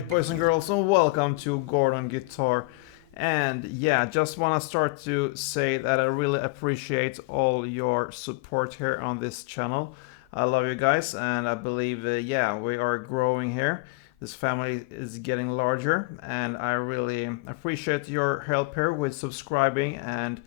Alright, boys and girls, and welcome to Gordon Guitar. And yeah, just want to start to say that I really appreciate all your support here on this channel. I love you guys, and I believe, yeah, we are growing here. This family is getting larger, and I really appreciate your help here with subscribing and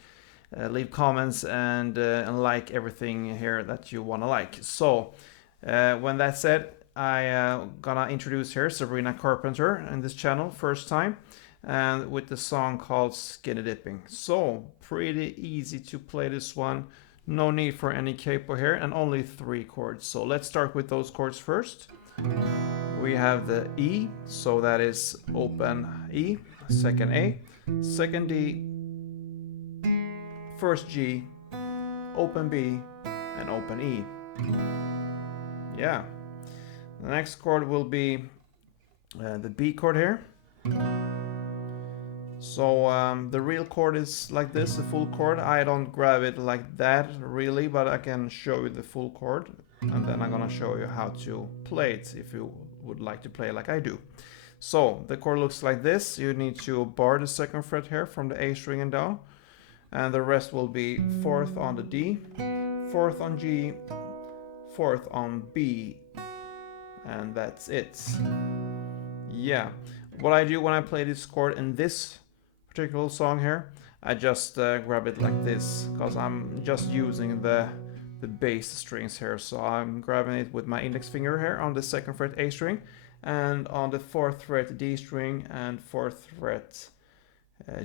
leave comments and like everything here that you want to like. So, when that said, I gonna introduce here Sabrina Carpenter in this channel first time, and with the song called Skinny Dipping. So pretty easy to play this one, no need for any capo here, and only 3 chords. So let's start with those chords first. We have the E, so that is open E, second A, second D, first G, open B, and open E. Yeah. The next chord will be the B chord here. So the real chord is like this, the full chord. I don't grab it like that really, but I can show you the full chord, and then I'm gonna show you how to play it if you would like to play like I do. So the chord looks like this. You need to bar the 2nd fret here from the A string and down, and the rest will be 4th on the D, 4th on G, 4th on B, and that's it. Yeah, what I do when I play this chord in this particular song here, I just grab it like this, because I'm just using the bass strings here. So I'm grabbing it with my index finger here on the 2nd fret A string, and on the 4th fret D string and 4th fret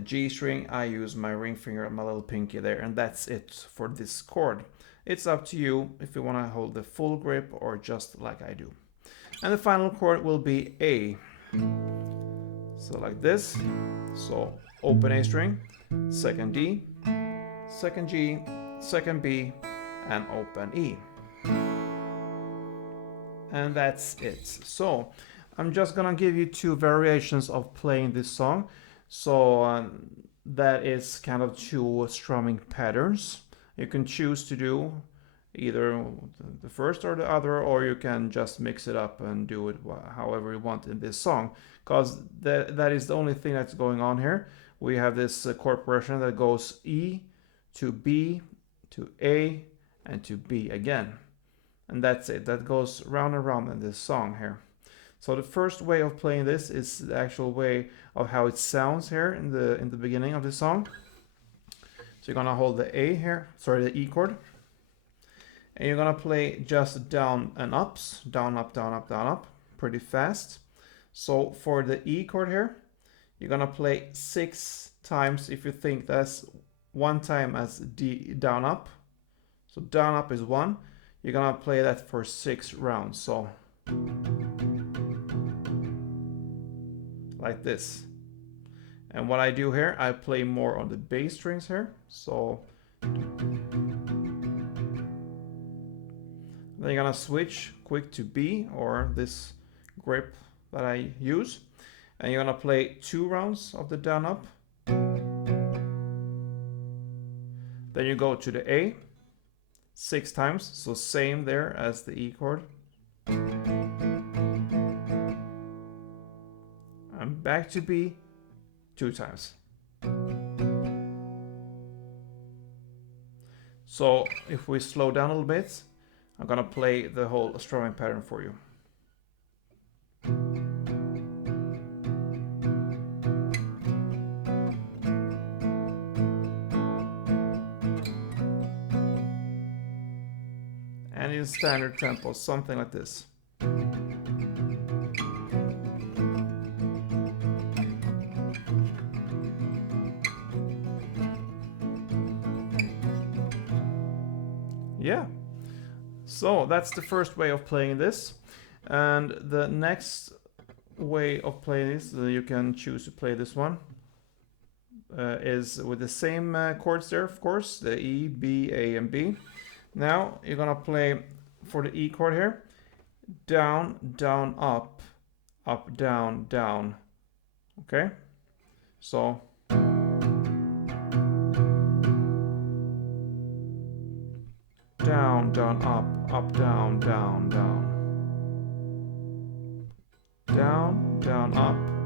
G string I use my ring finger and my little pinky there, and that's it for this chord. It's up to you if you want to hold the full grip or just like I do. And the final chord will be A. So like this. So open A string, 2nd D, 2nd G, 2nd B, and open E. And that's it. So I'm just gonna give you 2 variations of playing this song. So that is kind of 2 strumming patterns. You can choose to do either the first or the other, or you can just mix it up and do it however you want in this song, because that is the only thing that's going on here. We have this chord progression that goes E to B to A and to B again, and that's it. That goes round and round in this song here. So the first way of playing this is the actual way of how it sounds here in the beginning of the song. So you're gonna hold the A here, sorry, the E chord, and you're gonna play just down and ups, down, up, down, up, down, up, pretty fast. So for the E chord here, you're gonna play 6 times if you think that's 1 time as D, down, up. So down, up is 1. You're gonna play that for 6 rounds. So like this. And what I do here, I play more on the bass strings here. So then you're gonna switch quick to B, or this grip that I use, and you're gonna play 2 rounds of the down up. Then you go to the A 6 times, so same there as the E chord. And back to B 2 times. So if we slow down a little bit, I'm gonna play the whole strumming pattern for you. And in standard tempo, something like this. Yeah. So that's the first way of playing this, and the next way of playing this, you can choose to play this one, is with the same chords there, of course, the E, B, A, and B. Now you're gonna play for the E chord here, down, down, up, up, down, down. Okay, so down, down, up, down, down, down. Down, down,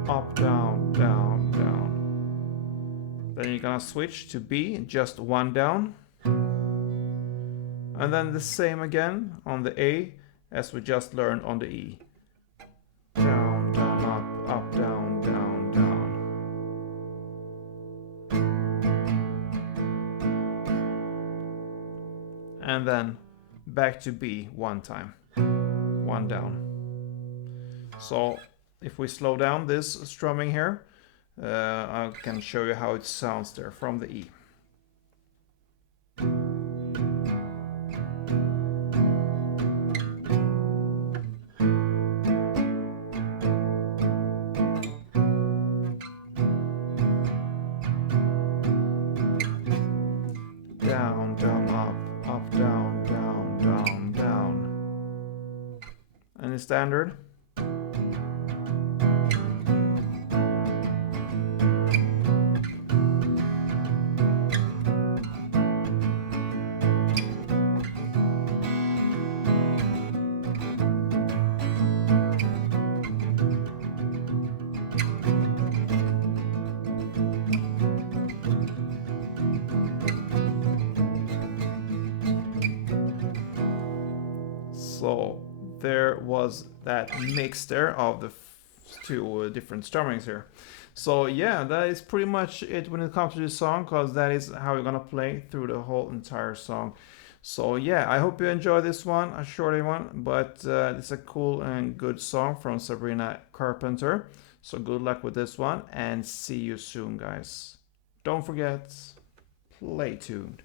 up, down, down, down. Then you're gonna switch to B, just one down. And then the same again on the A as we just learned on the E. Down, down, up, down, down, down. And then back to B one time. One down. So if we slow down this strumming here, I can show you how it sounds there from the E. Down, down, up, down, down, down, down. And it's standard. So there was that mix there of the two different strummings here. So yeah, that is pretty much it when it comes to this song, because that is how you're gonna play through the whole entire song. So yeah, I hope you enjoy this one, a shorty one, but it's a cool and good song from Sabrina Carpenter. So good luck with this one and see you soon, guys. Don't forget, play tuned.